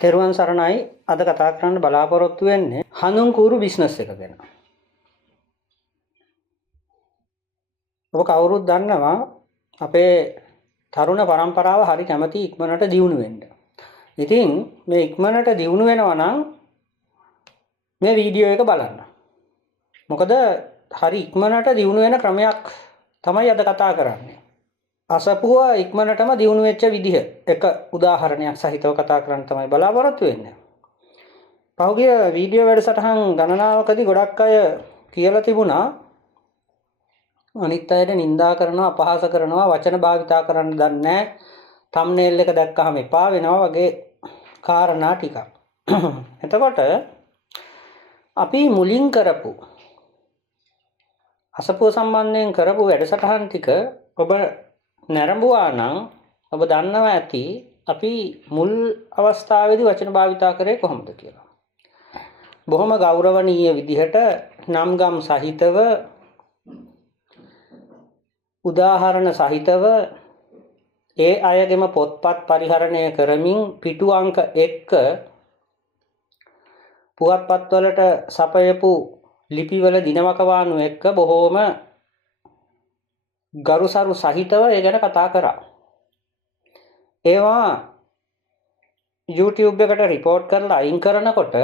තෙරුවන් සරණයි. අද කතා කරන්න බලාපොරොත්තු වෙන්නේ හඳුන් කූරු බිස්නස් එක ගැන. ඔබ කවුරුත් දන්නවා අපේ තරුණ පරම්පරාව හරි කැමති ඉක්මනට දියුණු වෙන්න. ඉතින් මේ ඉක්මනට දියුණු වෙනවා නම් මේ වීඩියෝ එක බලන්න. මොකද හරි ඉක්මනට දියුණු වෙන ක්‍රමයක් තමයි අද කතා කරන්නේ. අසපුව ඉක්මනටම දියුණු වෙච්ච විදිහ එක උදාහරණයක් සහිතව කතා කරන්න තමයි බලාපොරොත්තු වෙන්නේ. පහුගිය වීඩියෝ වැඩසටහන් ගණනාවකදී ගොඩක් අය කියලා තිබුණා අනිත් අයට නිඳා කරනවා, අපහාස කරනවා, වචන භාවිතා කරන්න දන්නේ නැහැ, thumbnail එක දැක්කහම එපා වෙනවා වගේ කාරණා ටිකක්. එතකොට අපි මුලින් කරපු අසපුව සම්බන්ධයෙන් කරපු වැඩසටහන් ටික ඔබ නැරඹුවා නම් ඔබ දන්නවා ඇති අපි මුල් අවස්ථාවේදී වචන භාවිතා කරේ කොහොමද කියලා. බොහොම ගෞරවනීය විදිහට නම් ගම් සහිතව උදාහරණ සහිතව ඒ අයගෙම පොත්පත් පරිහරණය කරමින් පිටු අංක 1 පුවත්පත්වලට සපයපු ලිපිවල දිනවකවානු එක්ක බොහෝම ගරුසරු සහිතව ඒ ගැන කතා කරා. ඒවා YouTube එකට රිපෝට් කරලා අයින් කරනකොට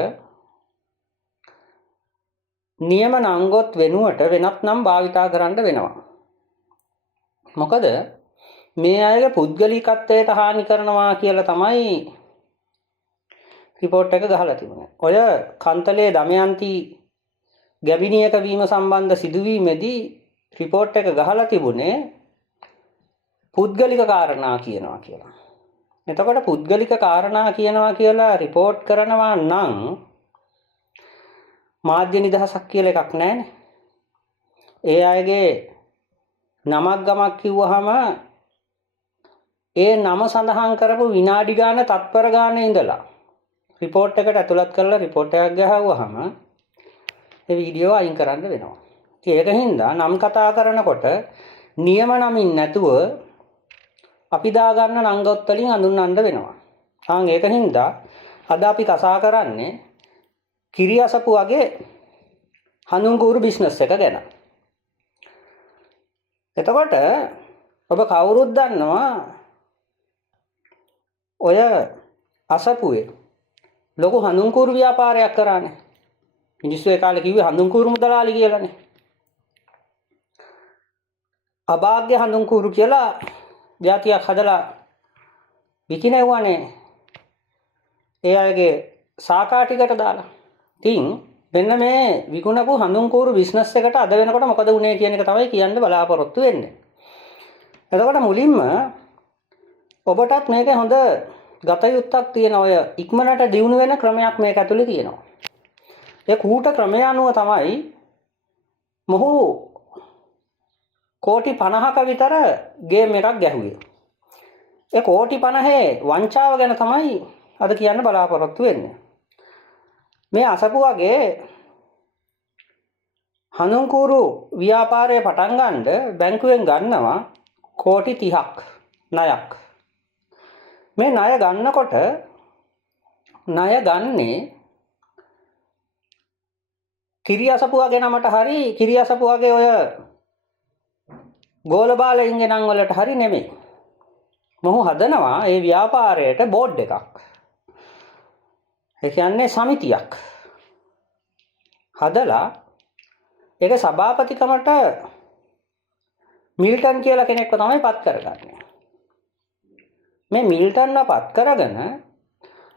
නියම නංගොත් වෙනුවට වෙනත් නම් භාවිතා කරන්න වෙනවා. මොකද මේ අයගේ පුද්ගලිකත්වයට හානි කරනවා කියලා තමයි රිපෝට් එක ගහලා තිබුණේ. ඔය කන්තලේ දමයන්ති ගැබිනියක වීම සම්බන්ධ සිදුවීමේදී රිපෝට් එක ගහලා තිබුණේ පුද්ගලික කාරණා කියනවා කියලා. එතකොට පුද්ගලික කාරණා කියනවා කියලා රිපෝට් කරනවා නම් මාධ්‍ය නිදහසක් කියලා එකක් නැහැනේ. ඒ අයගේ නමක් ගමක් කිව්වහම ඒ නම සඳහන් කරපු විනාඩි ගාන තත්පර ගාන ඉඳලා රිපෝට් එකට ඇතුළත් කරලා රිපෝට් එකක් ගහුවාම ඒ වීඩියෝ අයින් කරන්න වෙනවා. ඒකින්ද නම් කතා කරනකොට නියම නමින් නැතුව අපි දාගන්න නංගොත් වලින් හඳුන්වන්න වෙනවා. ඒකින්ද අද අපි කතා කරන්නේ කිරියසපු වගේ හඳුන් කූරු බිස්නස් එක ගැන. එතකොට ඔබ කවුරුත් දන්නවා ඔය අසපුවේ ලොකු හඳුන් කූරු ව්‍යාපාරයක් කරානේ. මිනිස්සු ඒ කාලේ කිව්වේ හඳුන් කූරු මුදලාලි කියලානේ. අභාග්‍ය හඳුන් කූරු කියලා જાතියක් හදලා විකිනෙව්වනේ. ඒ අයගේ සාකා ටිකට දාලා. ඉතින් මෙන්න මේ විකුණපු හඳුන් කූරු බිස්නස් එකට අද වෙනකොට මොකද වුනේ කියන එක තමයි කියන්න බලාපොරොත්තු වෙන්නේ. එතකොට මුලින්ම ඔබටත් මේක හොඳ ගතයුත්තක් තියෙන ඔය ඉක්මනට දියුණු වෙන ක්‍රමයක් මේක ඇතුලේ තියෙනවා. ඒ කූට ක්‍රමය අනුව තමයි මොහු කෝටි 50ක විතර ගේම් එකක් ගැහුවේ. ඒ කෝටි 50 වංචාව ගැන තමයි අද කියන්න බලාපොරොත්තු වෙන්නේ. මේ අසපුවගේ හඳුන් කූරු ව්‍යාපාරය පටන් ගන්න බැංකුවෙන් ගන්නවා කෝටි 30ක් ණයක්. මේ ණය ගන්නකොට ණය ගන්නේ කිරියසපුවගේ නමට හරි කිරියසපුවගේ ඔය ගෝලබාල ඉංගනන් වලට හරි නෙමෙයි. මොහු හදනවා ඒ ව්‍යාපාරයට බෝඩ් එකක්. ඒ කියන්නේ සමිතියක්. හදලා ඒක සභාපතිකමට මිල්ටන් කියලා කෙනෙක්ව තමයි පත් කරගන්නේ. මේ මිල්ටන්ව පත් කරගෙන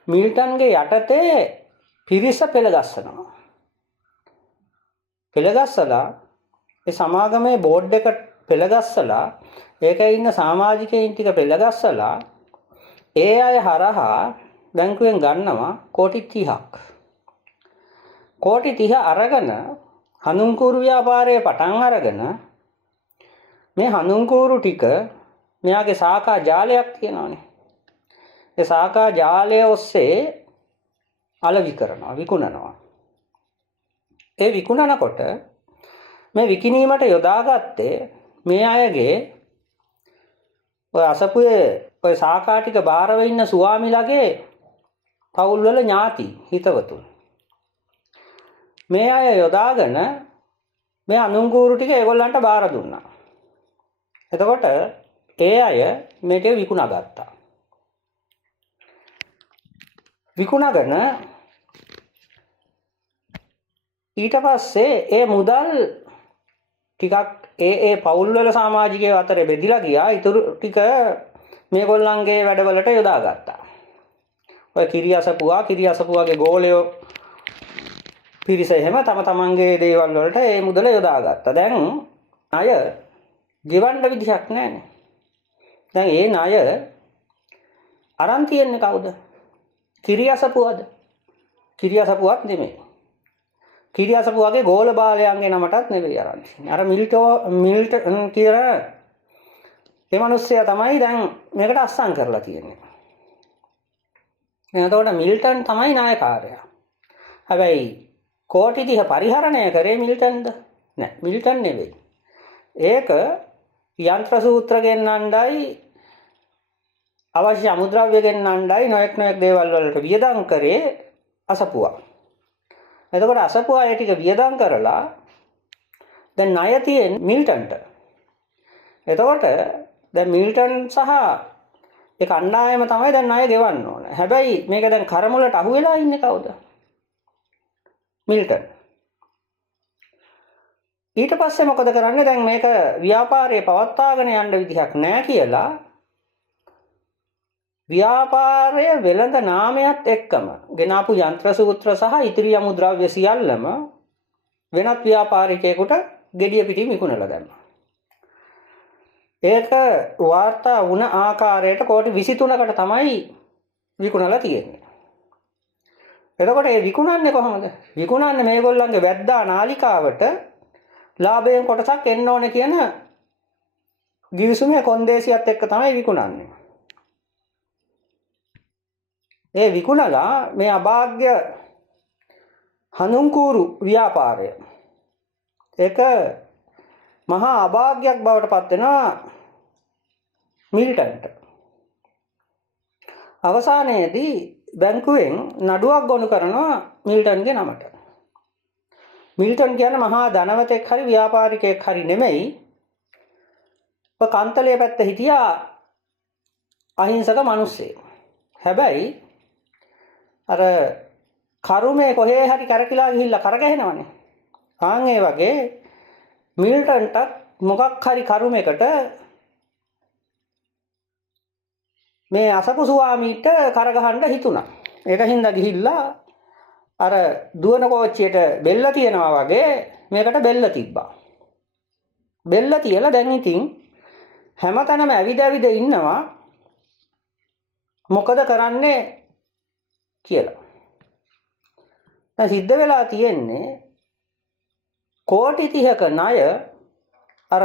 මිල්ටන්ගේ යටතේ පිරිස පෙළගස්සනවා. පෙළගස්සලා ඒ සමාගමේ බෝඩ් එක පෙළගස්සලා ඒකේ ඉන්න සමාජිකයින් ටික පෙළගස්සලා ඒ අය හරහා බැංකුවෙන් ගන්නවා කෝටි 30ක්. කෝටි 30 අරගෙන හඳුන් කූරු ව්‍යාපාරයේ පටන් අරගෙන මේ හඳුන් කූරු ටික මෙයාගේ සාකා ජාලයක් තියෙනවානේ. ඒ සාකා ජාලය ඔස්සේ අලෙවි කරනවා, විකුණනවා. ඒ විකුණනකොට මේ විකිණීමට යොදාගත්තේ මේ අයගේ ඔය අසපුවේ ඔය සාකා ටික බාරව ඉන්න ස්වාමිලාගේ පවුල් වල ඥාති හිතවතුන් මේ අය යොදාගෙන මේ අනුංගුරු ටික ඒගොල්ලන්ට බාර දුන්නා. එතකොට ඒ අය මේක විකුණා ගත්තා. විකුණාගෙන ඊට පස්සේ ඒ මුදල් ටිකක් ඒ පවුල් වල සමාජිකයෝ අතර බෙදිලා ගියා. ඊටු ටික මේගොල්ලන්ගේ වැඩවලට යොදා ගත්තා. ඔය කිරියසපුවාගේ ගෝලයෝ පිරිස එහෙම තම තමන්ගේ දේවල් වලට ඒ මුදල යොදා ගත්තා. දැන් ණය ගෙවන්න විදිහක් නැහැ. දැන් ඒ ණය අරන් තියන්නේ කවුද? කිරියසපුවද? කිරියසපුවක් නෙමෙයි. කිරියසපුවාගේ ගෝල බාලයන්ගේ නමටත් නෙවෙයි අරන්. අර මිල්ටන් කියලා ඒ මිනිස්සයා තමයි දැන් මේකට අස්සම් කරලා තියෙන්නේ. එතකොට මිල්ටන් තමයි නායකාරයා. හැබැයි කෝටි 30 පරිහරණය කරේ මිල්ටන්ද? නෑ, මිල්ටන් නෙවෙයි. ඒක යන්ත්‍ර සූත්‍ර ගෙන්නණ්ඩයි අවශ්‍ය අමුද්‍රව්‍ය ගෙන්නණ්ඩයි නොයෙක් දේවල් වලට වියදම් කරේ අසපුවා. එතකොට අසපුවා ඒ ටික වියදම් කරලා දැන් ණය තියෙන්නේ මිල්ටන්ට. එතකොට දැන් මිල්ටන් සහ ඒ කණ්ඩායම තමයි දැන් ණය ගෙවන්න ඕන. හැබැයි මේක දැන් කරමුලට අහු වෙලා ඉන්නේ කවුද? මිල්ටන්. ඊට පස්සේ මොකද කරන්නේ? දැන් මේක ව්‍යාපාරයේ පවත්වාගෙන යන්න විදිහක් නැහැ කියලා ව්‍යාපාරය වෙළඳ නාමයත් එක්කම ගෙනාපු යන්ත්‍ර සූත්‍ර සහ ඉතිරි අමුද්‍රව්‍ය සියල්ලම වෙනත් ව්‍යාපාරිකයෙකුට gediya පිටින් විකුණලා දැම්මා. ඒක වාර්තා වුණ ආකාරයට කෝටි 23කට තමයි විකුණලා තියෙන්නේ. එතකොට ඒ විකුණන්නේ කොහොමද? විකුණන්නේ මේගොල්ලන්ගේ වැද්දා නාලිකාවට ලාභයෙන් කොටසක් එන්න ඕනේ කියන ගිවිසුමේ කොන්දේසියත් එක්ක තමයි විකුණන්නේ. ඒ විකුණලා මේ අභාග්‍ය හනුංකූරු ව්‍යාපාරය ඒක මහා අභාග්‍යයක් බවට පත් වෙනවා මිල්ටන්ට. අවසානයේදී බැංකුවෙන් නඩුවක් ගොනු කරනවා මිල්ටන්ගේ නමට. මිල්ටන් කියන්නේ මහා ධනවතෙක් හරි ව්‍යාපාරිකයෙක් හරි නෙමෙයි. ඔය කන්තලයේ පැත්තේ හිටියා අහිංසක මිනිස්සෙක්. හැබැයි අර කරුමේ කොහේ හරි කරකිලා ගිහිල්ලා කරගැහෙනවනේ. ආන් ඒ වගේ මිල්ටන්ටත් මොකක් හරි කරුමයකට මේ අසපු ස්වාමීට කරගහන්න හිතුණා. ඒක හින්දා ගිහිල්ලා අර දුවන කෝච්චියට බෙල්ල තියනවා වගේ මේකට බෙල්ල තිබ්බා. බෙල්ල තියලා දැන් ඉතින් හැමතැනම ඇවිද ඉන්නවා මොකද කරන්නේ කියලා. දැන් සිද්ධ වෙලා තියෙන්නේ කෝටි 30ක ණය අර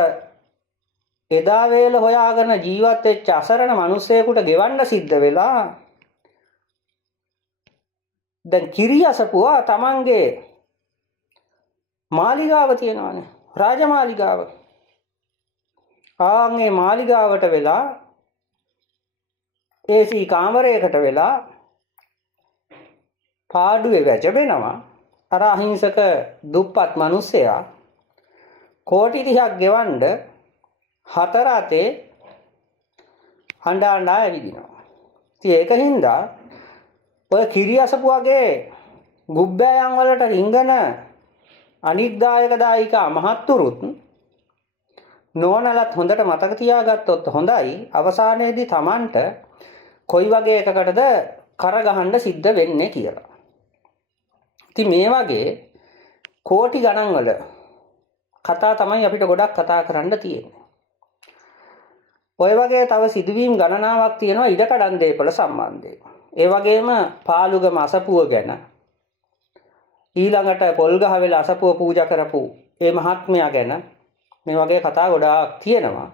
එදා වේල හොයාගෙන ජීවත් වෙච්ච අසරණ මිනිස්සෙකුට ගෙවන්න සිද්ධ වෙලා දැන් කිරියසපුවා තමන්ගේ මාලිගාව තියෙනවානේ රාජමාලිගාව. ආන්ගේ මාලිගාවට වෙලා AC කාමරයකට වෙලා පාඩුවේ වැජබෙනවා. අර අහිංසක දුප්පත් මිනිස්සයා කෝටි 30ක් ගෙවන්න හතර අතේ හඬා ඇවිදිනවා. ඉතින් ඒකින්ද ඔය කිරියසපුවාගේ ගුබ්බෑයන් වලට රිංගන අනිත් දායකා මහත්තුරුත් නෝනලත් හොඳට මතක තියාගත්තොත් හොඳයි. අවසානයේදී Tamanට කොයි වගේ එකකටද කරගහන්න සිද්ධ වෙන්නේ කියලා. ඉතින් මේ වගේ කෝටි ගණන් වල කතා තමයි අපිට ගොඩක් කතා කරන්න තියෙන්නේ. ඔය වගේ තව සිදුවීම් ගණනාවක් තියෙනවා ඉඩකඩම් දේපල සම්බන්ධයෙන්. ඒ වගේම පාලුගම අසපුව ගැන ඊළඟට පොල්ගහ වෙලා අසපුව පූජා කරපු ඒ මහත්මයා ගැන මේ වගේ කතා ගොඩාක් තියෙනවා.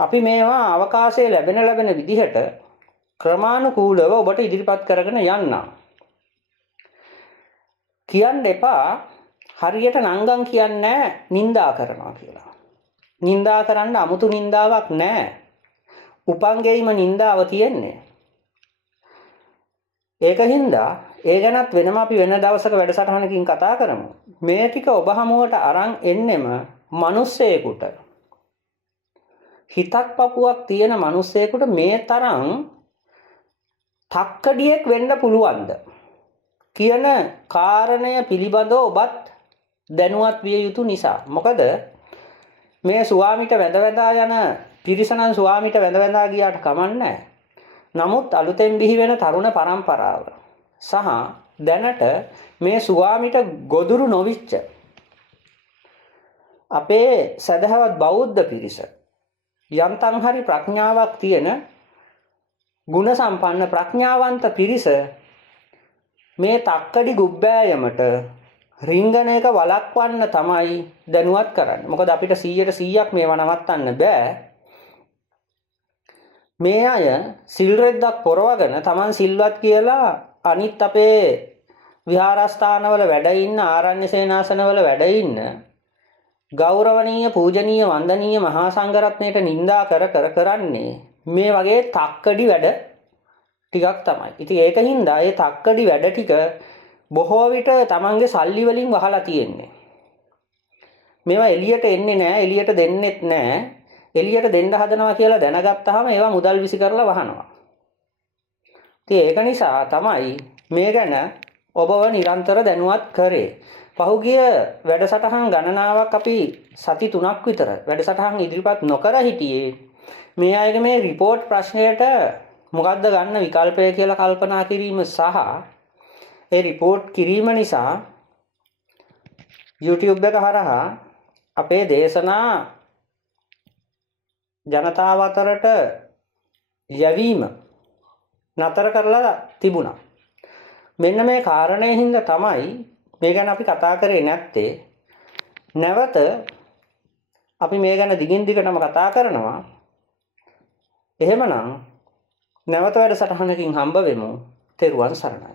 අපි මේවා අවකාශයේ ලැබෙන විදිහට ක්‍රමානුකූලව ඔබට ඉදිරිපත් කරගෙන යන්න. කියන්න එපා හරියට නංගන් කියන්නේ නින්දා කරනවා කියලා. නින්දා කරන්න 아무තු නින්දාවක් නැහැ. උපංගෙයිම නින්දාව තියෙන්නේ. ඒකින්ද ඒ ගැනත් වෙනම අපි වෙන දවසක වැඩසටහනකින් කතා කරමු. මේ ටික ඔබ හමුවට අරන් එන්නෙම මිනිස්සෙකුට හිතක් පපුවක් තියෙන මිනිස්සෙකුට මේ තරම් තක්කඩියෙක් වෙන්න පුළුවන්ද කියන කාරණය පිළිබඳව ඔබත් දැනුවත් විය යුතු නිසා. මොකද මේ ස්වාමිට වැඳ යන පිරිසනම් ස්වාමිට වැඳ ගියාට කමන්නේ. නමුත් අලුතෙන් බිහි වෙන තරුණ පරම්පරාව සහ දැනට මේ ස්වාමිට ගොදුරු නොවිච්ච අපේ සදහවත් බෞද්ධ පිරිස යන්තම් හරි ප්‍රඥාවක් තියෙන ගුණ සම්පන්න ප්‍රඥාවන්ත පිරිස මේ තක්කඩි ගුබ්බෑයමට රිංගන එක වළක්වන්න තමයි දැනුවත් කරන්නේ. මොකද අපිට 100% මේව නවත්තන්න බෑ. මේ අය සිල් රෙද්දක් පොරවගෙන Taman සිල්වත් කියලා අනිත් අපේ විහාරස්ථානවල වැඩ ඉන්න ආරණ්‍ය සේනාසනවල වැඩ ඉන්න ගෞරවනීය පූජනීය වන්දනීය මහා සංඝරත්නයට නිඳා කරන්නේ මේ වගේ තක්කඩි වැඩ ටිකක් තමයි. ඉතින් ඒකින්ද ඒ තක්කඩි වැඩ ටික බොහෝ විට Tamanගේ සල්ලි වලින් වහලා තියෙන්නේ. මේවා එළියට එන්නේ නැහැ, එළියට දෙන්නෙත් නැහැ. එළියට දෙන්න හදනවා කියලා දැනගත්තාම ඒවා මුදල් විසි කරලා වහනවා. ඉතින් ඒක නිසා තමයි මේ ගැන ඔබව නිරන්තර දැනුවත් කරේ. පහුගිය වැඩසටහන් ගණනාවක් අපි සති 3ක් විතර වැඩසටහන් ඉදිරිපත් නොකර හිටියේ මේ අයගේ මේ report ප්‍රශ්නයට මොකද්ද ගන්න විකල්පය කියලා කල්පනා කිරීම සහ ඒ report කිරීම නිසා YouTube එක හරහා අපේ දේශනා ජනතාව අතරට යැවීම නතර කරලා තිබුණා. මෙන්න මේ කාරණේ හින්දා තමයි මේ ගැන අපි කතා කරේ නැත්තේ. නැවත අපි මේ ගැන දිගින් දිගටම කතා කරනවා. එහෙමනම් නැවත වැඩසටහනකින් හම්බ වෙමු. තෙරුවන් සරණයි.